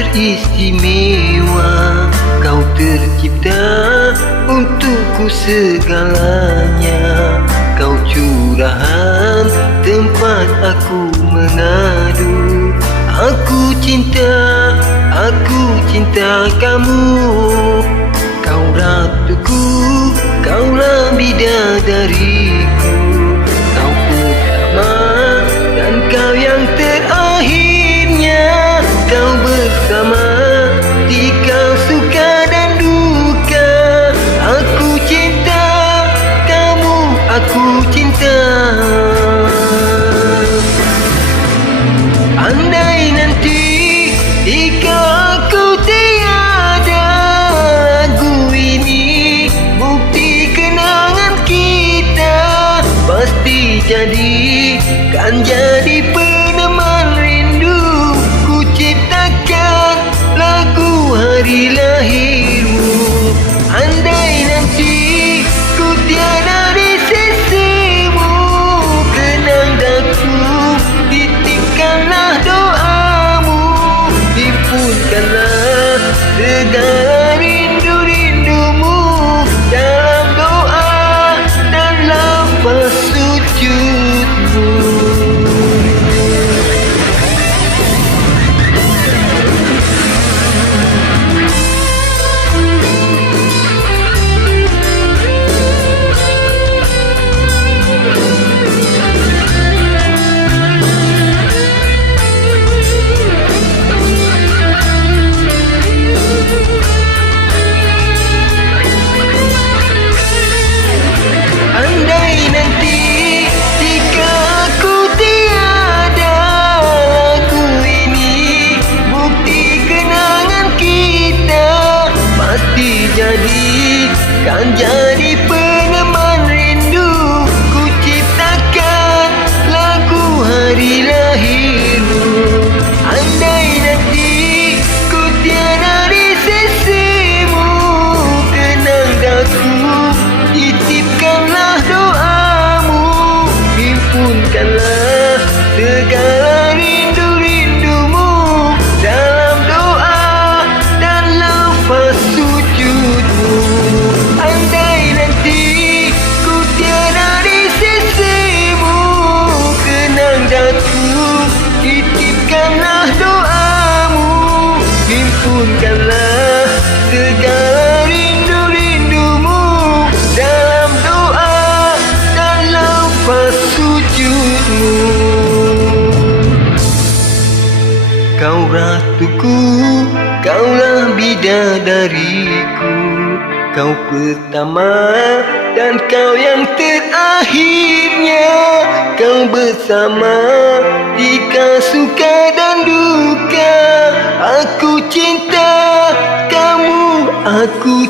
teristimewa, kau tercipta untukku segalanya. Kau curahan tempat aku mengadu. Aku cinta kamu. Kau ratuku, kaulah bidadariku. Kau pertama dan kau yang terakhirnya. Kau bersama jika suka dan duka. Aku cinta kamu, aku cinta. Andai nanti jika aku tiada, lagu ini bukti kenangan kita. Pasti kan jadi peneman rindu. Ku ciptakan lagu hari lahirmu. Andai nanti ku tiada di sisimu, kenang daku, titipkanlah doamu. Himpunkanlah segala rindu-rindumu dalam doa dan lafaz sujudmu. Kan jadi peneman rindu. Ku ciptakan lagu hari lahirmu. Andai nanti ku tiada di sisimu, kenang daku, titipkanlah doamu. Himpunkanlah segala rindu-rindumu dalam doa dan lafaz sujudmu. Andai nanti ku tiada di sisimu, kenang daku, titipkanlah doamu. Himpunkanlah segala rindu-rindumu dalam doa dan lafaz sujudmu. Kau ratuku, kaulah bidadariku. Kau pertama dan kau yang terakhirnya. Kau bersama jika suka dan duka. Aku cinta kamu, aku